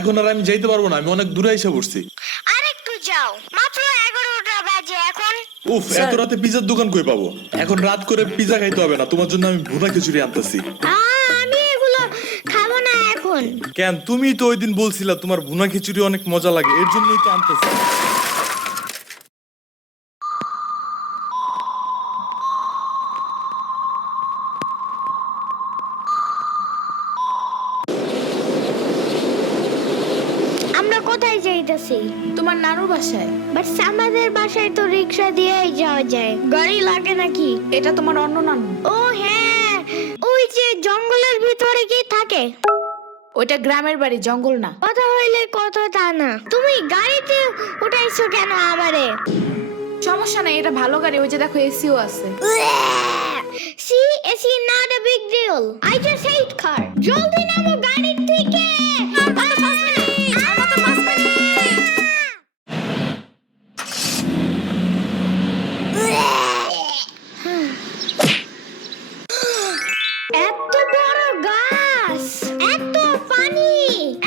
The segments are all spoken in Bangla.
এখন আর আমি যাইতে পারবো না, আমি অনেক দূরে এসে পড়ছি। আর একটু যাও, মাত্র 11টা বাজে এখন। উফ, এত রাতে পিজার দোকান কই পাবো? এখন রাত করে পিজা খাইতে হবে না, তোমার জন্য আমি ভুনা খিচুড়ি আনতেছি। আমি এগুলো খাবো না এখন। কেন? তুমি তো ওই দিন বলছিলা তোমার ভুনা খিচুড়ি অনেক মজা লাগে, এর জন্যই তো আনতেছি। আমরা কোথায় যাইতেছি? তোমার নানুর বাসায়। বাট আমাদের বাসায় তো রিক্সা দিয়েই যাওয়া যায়, গাড়ি লাগে নাকি? এটা তোমার অন্য নানু। ও হ্যাঁ, ওই যে জঙ্গলের ভিতরে কি থাকে? ওইটা গ্রামের বাড়ি, জঙ্গল না। কথা হইলে কথা তা না, তুমি গাড়িতে উঠাইছো কেন আমারে? সমস্যা নাই, এটা ভালো গাড়ি, ওই যে দেখো এসিও আছে। See, it's not a big deal. I just hate car. জলদি নামো গাড়ি থেকে। এত বড় গাছ, এত পানি,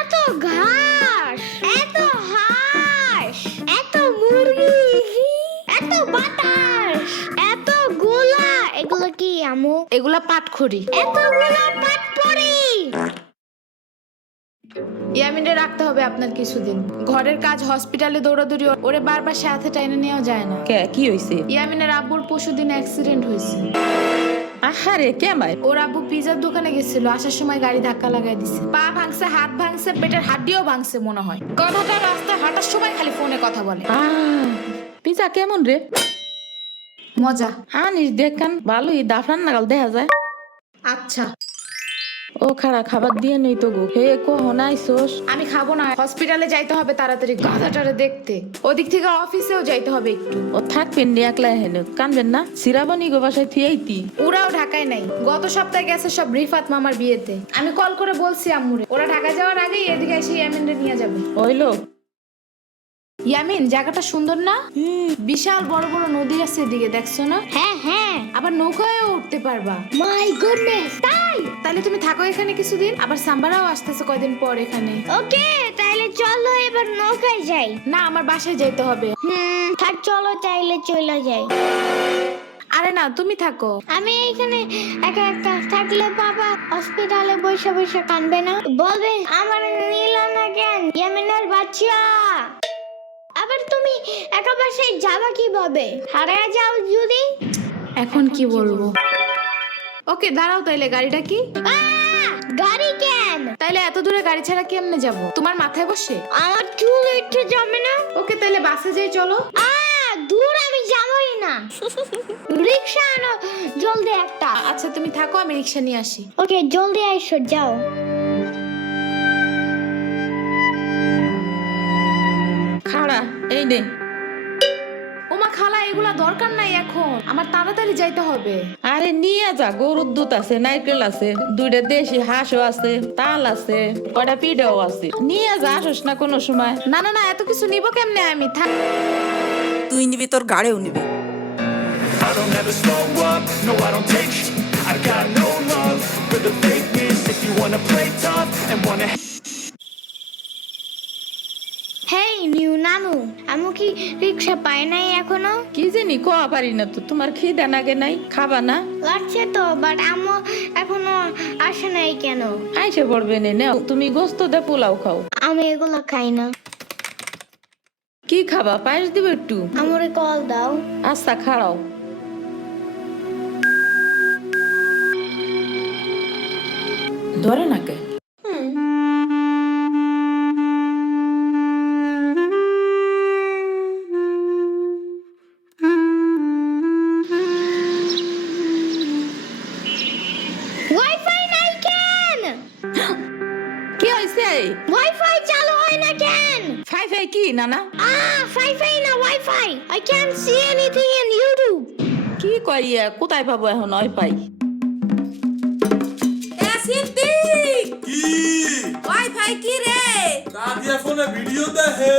এত ঘাস, এত হাঁস, এত মুরগি, এত বাতাস, এত গোলা। এগুলো কি আমু? এগুলা পাটখড়ি। এতগুলো পাট পড়ি। ইয়ামিনে রাখতে হবে আপনার কিছুদিন। ঘরের কাজ, হসপিটালে দৌড়াদৌড়ি, ওরে বারবার সাথে টাইনে নেওয়া যায় না। কে কি হইছে? ইয়ামিনের আব্বুর পরশুদিন অ্যাক্সিডেন্ট হয়েছে। আহারে কে মাই? ওর আব্বু পিজার দোকানে গেছিল, আসার সময় গাড়ি ধাক্কা লাগাই দিছে। পা ভাঙছে, হাত ভাঙছে, পেটের হাড্ডিও ভাঙছে মনে হয়। কথাটা রাস্তায় হাঁটার সময় খালি ফোনে কথা বলে। পিজা কেমন রে? মজা। আনিস দেখান ভালোই, দাফরান নাগাল দেখা যায়। আচ্ছা, ও খারা খাবার দিয়ে নেই তো গো। হে কখন আইসোস? আমি খাবো না, হসপিটালে যাইতে হবে তাড়াতাড়ি গাধাটারে দেখতে। ওদিক থেকে অফিসেও যাইতে হবে একটু। ও থাকবেন নি একলা হেন, কানবেন না? সিরাবনি গো বাসায় থিয়েইতি। ওরাও ঢাকায় নাই, গত সপ্তাহে গেছে সব রিফাত মামার বিয়েতে। আমি কল করে বলছি আম্মুরে, ওরা ঢাকা যাওয়ার আগেই এদিকে এসে ইয়ামিনরে নিয়ে যাবে। ওইলো ইয়ামিন, জায়গাটা সুন্দর না? বিশাল বড় বড় নদী আছে এদিকে, দেখছো না? হ্যাঁ হ্যাঁ, আবার নৌকায়ও উঠতে পারবা। মাই গুডনেস, তাই? তাহলে তুমি থাকো এখানে কিছুদিন, আবার সাম্বারাও আসতেছে কয়দিন পর এখানে। ওকে, তাইলে চলো এবার নৌকায় যাই। না, আমার বাসায় যাইতে হবে। থাক, চলো তাইলে চলে যাই। আরে না, তুমি থাকো। আমি এখানে একা একা থাকলে বাবা হসপিটালে বসে বসে কানবে না? বলবে আমার নিল না কেন ইয়ামিনের বাচ্চা। আবার তুমি একা বাসায় যাবা কিভাবে? হারিয়ে যাও যদি। এখন কি বলবো? ওকে দাঁড়াও, তাইলে গাড়িটা কি? গাড়ি কেন? তাইলে এত দূরে গাড়ি ছাড়া কেমনে যাব? তোমার মাথায় বসে? আমার চুল উঠে যাবে না? ওকে, তাইলে বাসে যাই চলো। দূর আমি যাবই না। রিক্সা আনো জলদি একটা। আচ্ছা তুমি থাকো, আমি রিক্সা নিয়ে আসি। ওকে, জলদি আইসো, যাও। খাড়া এই নে। ওমা খালা, এগুলা দরকার নাই এখন, আমার তাড়াতাড়ি যাইতে হবে। আরে নিয়ে যা, গরুর দুধ আছে, নারকেল আছে, দুইটা দেশি হাঁসও আছে, তাল আছে, কয়টা পিঠাও আছে। নিয়ে যা, আসস না কোনো সময়? না না না, এত কিছু নিব কেমনে আমি? তুই নিবি, তোর গাড়িও নিবি। I don't ever slow up, no I don't take sh**. I got no love for the fakeness. If you wanna play tough and wanna hey new নানু, আমু কি রিক্সা পায় নাই এখনো? কি জানি কোয়া পারি না তো। তোমার খিদে নাগে নাই? খাবা না? লাগছে তো, বাট আমু এখনো আসে নাই কেন? আইসে পড়বে নে, নাও তুমি গোস্ত দে পোলাও খাও। আমি এগুলো খাই না। কি খাবা? পায়েস দিব একটু? আমরে কল দাও। আচ্ছা খাড়াও। ধরে নাকে। ওয়াইফাই নাই কেন? কি হইছে? ওয়াইফাই চালু হয় না কেন? ফাই ফাই কি নানা? ওয়াইফাই না, wifi. I can't see anything in YouTube. কি কইয়া কোথায় পাবো এখন ওয়াইফাই? কি ওয়াইফাই কি রে? দাদিয়া ফোনে ভিডিও দেখে।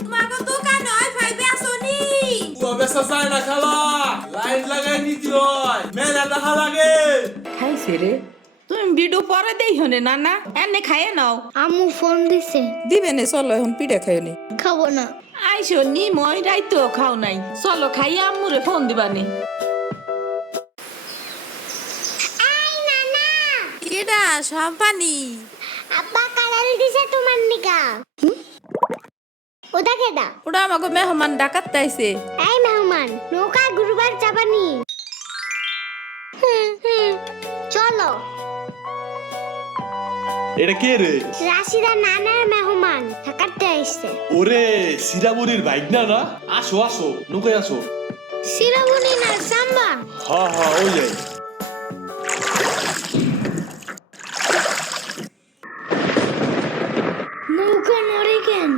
তোমাকে দোকানে ওয়াইফাই বেসনি? ও বেসা যায় না খালা, লাইন লাগাই নিতে হয়, মেলা দেখা লাগে। খাইছে রে। তুমি ভিডিও পরে দেই হনে নানা এনে খাইয়ে নাও। আম্মু ফোন দিছে। দিবে নে চলো এখন পিঠা খাই নি। খাবো না। আইসো নি মই রাইতো খাও নাই, চলো খাইয়ে আম্মুরে ফোন দিবানি। কেডা সম্পানি? আব্বা কালার দিছে তোমার নিকা। ওটা কেডা? ওটা আমাকে মেহমান ডাকাত তাইছে। এই মেহমান, নৌকা গুরুবার যাবানি। চলো। এটা কে রে? রাশিদা নানার মেহমান থাকাতে আইছে। ওরে সিরাবুরির বাইক না না, আসো আসো নৌকায় আসো। সিরাবুনি না সাম্বা। হ্যাঁ হ্যাঁ ওই যাই। নৌকা নড়ে কেন?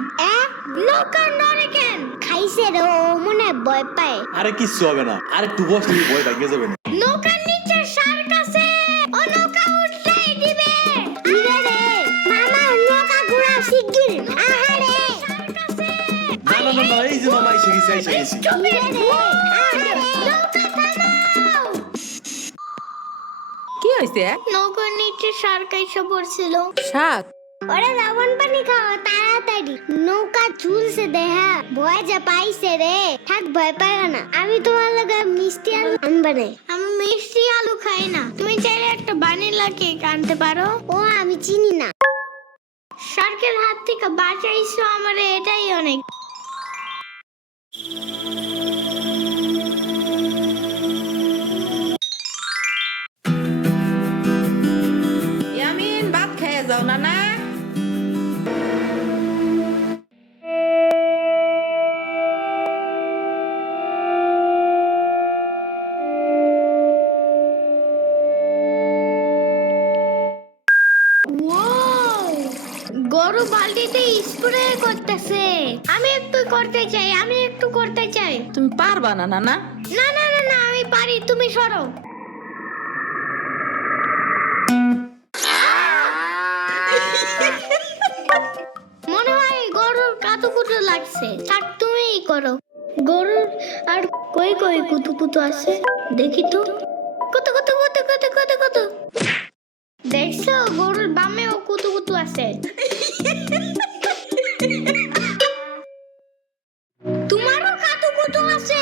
নৌকা নড়ে কেন? খাইছে রে, ও মনে ভয় পায়। আরে কিচ্ছু হবে না, আর একটু বসলে ভয় ভাঙে যাবে না। নৌকার নিচে শার্ক আছে, ও নৌকা উঠতেই দিবে। দিবে রে মামা, নৌকা ঘোরা শিগগির। আহারে শার্ক আছে। না না না না, এই যে মামা এসে গেছে এসে গেছে। দিবে রে আহারে, নৌকা থামাও। কি হইছে? নৌকার নিচে শার্ক এসে পড়ছিল। শাক ওরে লবণ পানি খাও তাড়াতাড়ি। নৌকা ঝুলছে দেহা, ভয় যা পাইছে রে। থাক ভয় পায় না, আমি তোমার লগে মিষ্টি আলু আনবানে। আমি মিষ্টি আলু খাই না। তুমি চাইলে একটা ভ্যানিলা কেক আনতে পারো। ও আমি চিনি না। শার্কের হাত থেকে বাঁচাইছো আমারে, এটাই অনেক। ইয়ামিন ভাত খেয়ে যাও নানা। ওয়াও! গরু বালতিতে স্প্রে করতেছে। আমি একটু করতে চাই, আমি একটু করতে চাই। তুমি পারবা না নানা? না না না না, আমি পারি, তুমি সরো। মনে হয় গরুর কাতুকুতু লাগছে। থাক তুমিই করো। গরুর আর কই কই কুতুকুতু আছে দেখি তো। কুতু কুতু কুতু কুতু কুতু কুতু। দেখছো গরুর বামেও কুতুকুতু আছে। তোমারও কাতুকুতু আছে।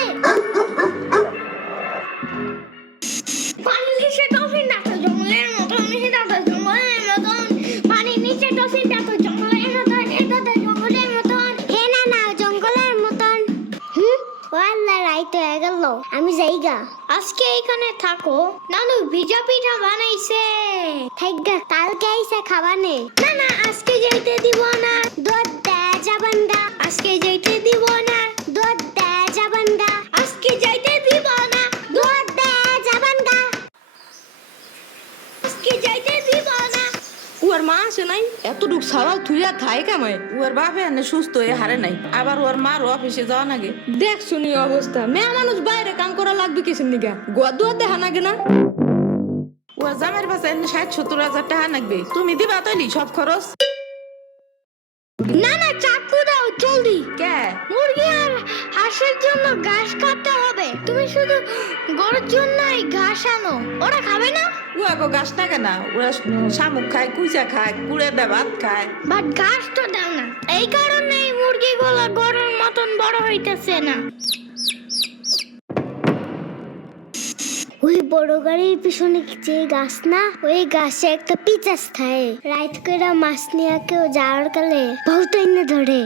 পানির নিচে ডলফিন ডাকছে জঙ্গলের মতন, নিচে ডাকছে জঙ্গলের মতন। পানির নিচে ডলফিন ডাকছে জঙ্গলের মতন, এটাতে জঙ্গলের মতন। হে না না, জঙ্গলের মতন। ও আল্লাহ, রাইত হয়ে গেল, আমি যাইগা। আজকে এখানে থাকো। নানু ভিজা পিঠা বানাইছে। থাইগা, কালকে আইসা খাবানে। না না, আজকে যাইতে দিব না। দুধ দে যাবান্ডা। আজকে যাইতে দিব না। দুধ দে যাবান্ডা। আজকে যাইতে দিব না। দুধ দে যাবান্ডা। আজকে যাইতে দিব না। ওর মা আসে নাই, এতটুক সাওয়াল থুইয়া খায় কামায়। ওর বাপে এনে সুস্থ হয়ে হারে নাই, আবার ওর মার অফিসে যাওয়া নাগে। দেখ শুনি অবস্থা, মেয়ে মানুষ বাইরে কাম করা লাগবে কিসের নিগা? গোয়া দুয়া দেখা নাগে না? ওর জামার পাশে ৬০-৭০ হাজার টাকা লাগবে, তুমি দিবা তৈলি সব খরচ? না না, চাকু দাও জলদি। কে? মুরগি আর হাঁসের জন্য ঘাস কাটতে হবে। তুমি শুধু গরুর জন্যই ঘাস আনো। ওরা খাবে না? ও আগো গাছ না কেনা, ওরা শামুক খায়, কুইচা খায়, কুড়ে দেয়, ভাত খায়। বাট ঘাস তো দাও না। এই কারণে এই মুরগিগুলো গরুর মতন বড় হইতেছে না। ওই বড় গাড়ির পিছনে যে গাছ না, ওই গাছে একটা পিচাস থাকে। রাইত করে মাছ নিয়ে কেউ যাওয়ার কালে বহুত এনে ধরে।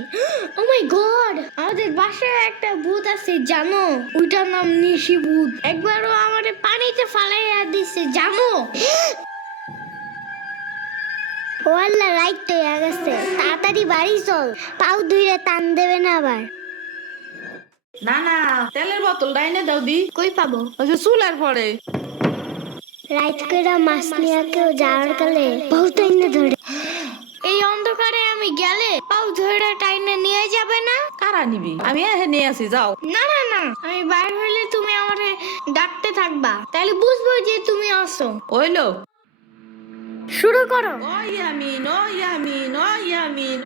ও মাই গড, আমাদের বাসায় একটা ভূত আছে জানো? ওইটার নাম নিশি ভূত। একবারও আমারে পানিতে ফালাইয়া দিছে জানো? ও আল্লাহ, রাইত তো হয়ে গেছে, তাড়াতাড়ি বাড়ি চল। পাও ধুইরে টান দেবে না আবার। না না, তেলের বোতল ডাইনে দাও দি। কই পাবো? ওই যে চুলার পরে। রাইত করে মাছ নিয়ে কেউ যাওয়ার কালে বহুত এনে ধরে। এই অন্ধকারে আমি গেলে পাও ধরে টাইনে নিয়ে যাবে না? কারা নিবি? আমি নিয়ে আসি, যাও। না না না, আমি বাইরে হইলে তুমি আমারে ডাকতে থাকবা, তাহলে বুঝবো যে তুমি আসো। ওইলো শুরু করো। ও ইয়ামিন, ও ইয়ামিন, ও ইয়ামিন,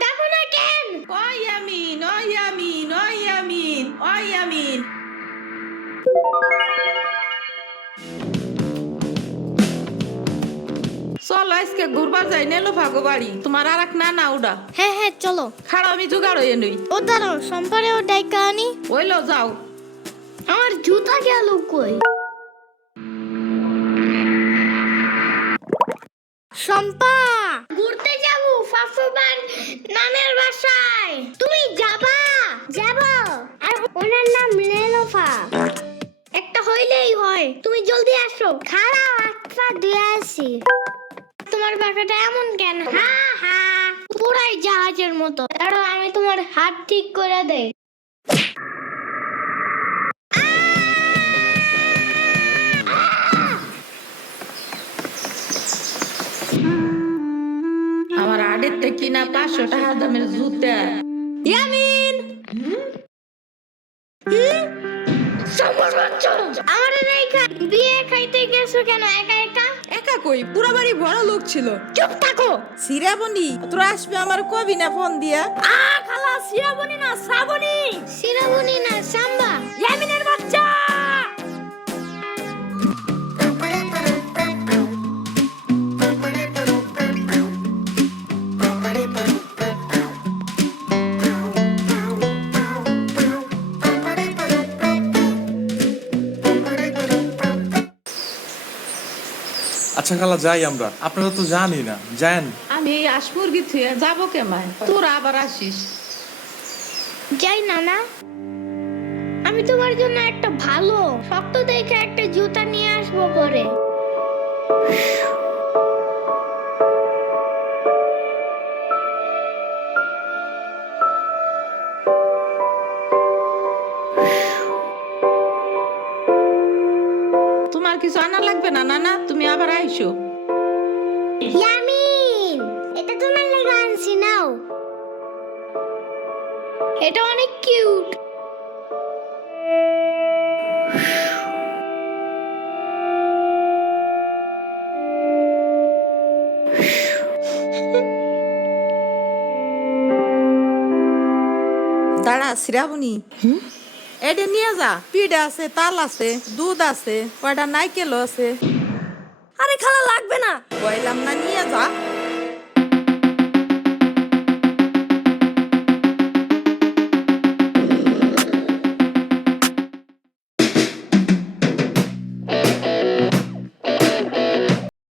ডাকো না কেন? ও ইয়ামিন, ও ইয়ামিন, ও ইয়ামিন, ও ইয়ামিন। চলো আজকে ঘুরবার যাই নেলো ভাগো বাড়ি তোমার আর এক না উডা হ্যাঁ হ্যাঁ চলো। খাড়া আমি জোগাড় হয়ে নই ও দাঁড়াও, সম্পারেও ডাইকা আনি। ওইলো যাও। আমার জুতা গেল কই? শম্পা, ঘুরতে যাব ফাফুবার নানের বাসায়। তুমি যাবা? যাব। আর ওনার নাম লেলোফা। একটা হইলেই হয়, তুমি জলদি আসো। খারাপ আটটা দিয়ে আসি। তোমার বাসাটা এমন কেন? হ্যাঁ হ্যাঁ, পুরাই জাহাজের মতো। দাঁড়াও, আমি তোমার হাত ঠিক করে দেই। আমার আডের থেকে কিনা 500 টাকা দামের জুতা। ইয়ামিন আমার রেখা বিয়ে খাইতে গেছো কেন একা একা? একা কই, পুরো বাড়ি বড় লোক ছিল। চুপ থাকো। সিরাবনি তোরা আসবে আমার কবি না ফোন দিয়া? খালা সিরাবনি না শ্রাবণী। সিরাবনি না সাম্বা। ইয়ামিনের বাচ্চা। আচ্ছা খালা যাই আমরা, আপনারা তো জানি না, যান। আমি এই আসমুরগি থুয়ে যাবো কেমায়, তোরা আবার আসিস। যাই নানা, আমি তোমার জন্য একটা ভালো শক্ত দেখে একটা জুতা নিয়ে আসবো পরে। তোমার কিছু আনা লাগবে না নানা, তুমি আবার আইসো। ইয়ামিন, এটা তোমার লাগা আনছি, নাও। এটা অনেক কিউট। দাঁড়া সিরাবনি, এটা নিয়ে যা। পিঠা আছে, তাল আছে, দুধ আছে, কয়টা নাইকেল আছে। আরে খালা লাগবে না। কইলাম না নিয়ে যা।